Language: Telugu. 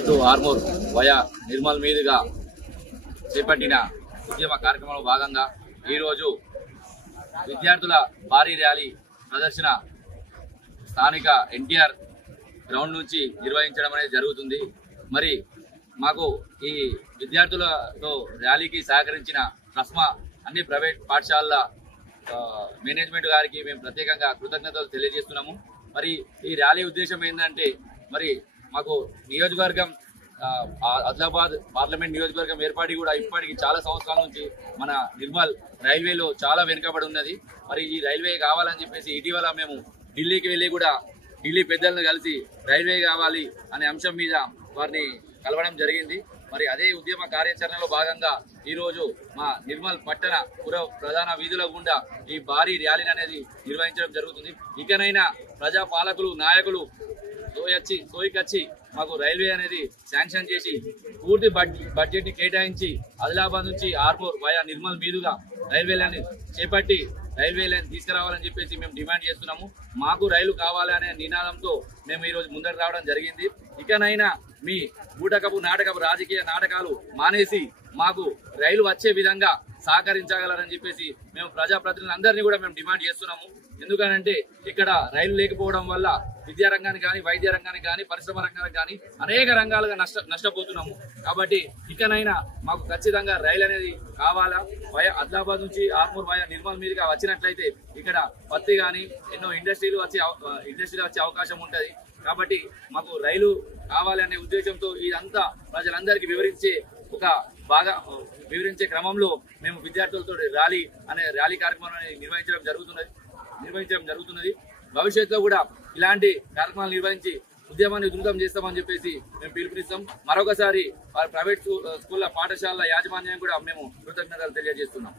హైదరాబాద్ టు ఆర్మూర్ వయా నిర్మల్ మీదుగా చేపట్టిన ఉద్యమ కార్యక్రమంలో భాగంగా ఈరోజు విద్యార్థుల భారీ ర్యాలీ ప్రదర్శన స్థానిక ఎన్టీఆర్ గ్రౌండ్ నుంచి నిర్వహించడం అనేది జరుగుతుంది. మరి మాకు ఈ విద్యార్థులతో ర్యాలీకి సహకరించిన ట్రస్మా అన్ని ప్రైవేట్ పాఠశాలల మేనేజ్మెంట్ గారికి మేము ప్రత్యేకంగా కృతజ్ఞతలు తెలియజేస్తున్నాము. మరి ఈ ర్యాలీ ఉద్దేశం ఏంటంటే, మరి మాకు నియోజకవర్గం ఆదిలాబాద్ పార్లమెంట్ నియోజకవర్గం ఏర్పాటు కూడా ఇప్పటికి చాలా సంవత్సరాల నుంచి మన నిర్మల్ రైల్వేలో చాలా వెనుకబడి ఉన్నది. మరి ఈ రైల్వే కావాలని చెప్పేసి ఇటీవల మేము ఢిల్లీకి వెళ్ళి కూడా ఢిల్లీ పెద్దలను కలిసి రైల్వే కావాలి అనే అంశం మీద వారిని కలవడం జరిగింది. మరి అదే ఉద్యమ కార్యాచరణలో భాగంగా ఈరోజు మా నిర్మల్ పట్టణ ప్రధాన వీధుల గుండా ఈ భారీ ర్యాలీని అనేది నిర్వహించడం జరుగుతుంది. ఇకనైనా ప్రజాపాలకులు నాయకులు సోయికొచ్చి మాకు రైల్వే అనేది శాంక్షన్ చేసి పూర్తి బడ్జెట్ ని కేటాయించి ఆదిలాబాద్ నుంచి ఆర్మూర్ వయా నిర్మల్ మీదుగా రైల్వే లైన్ చేపట్టి రైల్వే లైన్ తీసుకురావాలని చెప్పేసి మేము డిమాండ్ చేస్తున్నాము. మాకు రైలు కావాలనే నినాదంతో మేము ఈరోజు ముందర రావడం జరిగింది. ఇకనైనా మీ బూటకపు నాటకపు రాజకీయ నాటకాలు మానేసి మాకు రైలు వచ్చే విధంగా సహకరించగలరని చెప్పేసి మేము ప్రజాప్రతినిధులందరినీ కూడా మేము డిమాండ్ చేస్తున్నాము. ఎందుకనంటే ఇక్కడ రైలు లేకపోవడం వల్ల విద్యారంగానికి కానీ, వైద్య రంగానికి కానీ, పరిశ్రమ రంగానికి కానీ అనేక రంగాలుగా నష్టపోతున్నాము. కాబట్టి ఇకనైనా మాకు ఖచ్చితంగా రైలు అనేది కావాలా. ఆదిలాబాద్ నుంచి ఆర్మూర్ వయా నిర్మల్ మీదుగా వచ్చినట్లయితే ఇక్కడ పత్తి కానీ ఎన్నో ఇండస్ట్రీలు వచ్చే అవకాశం ఉంటుంది. కాబట్టి మాకు రైలు కావాలి అనే ఉద్దేశంతో ఇదంతా ప్రజలందరికీ వివరించే క్రమంలో మేము విద్యార్థులతో ర్యాలీ కార్యక్రమాన్ని నిర్వహించడం జరుగుతున్నది. భవిష్యత్తులో కూడా ఇలాంటి కార్యక్రమాలు నిర్వహించి ఉద్యమాన్ని ఉధృతం చేస్తామని చెప్పేసి మేము పిలుపునిస్తాం. మరొకసారి ప్రైవేట్ స్కూళ్ళ పాఠశాలల యాజమాన్యం కూడా మేము కృతజ్ఞతలు తెలియజేస్తున్నాం.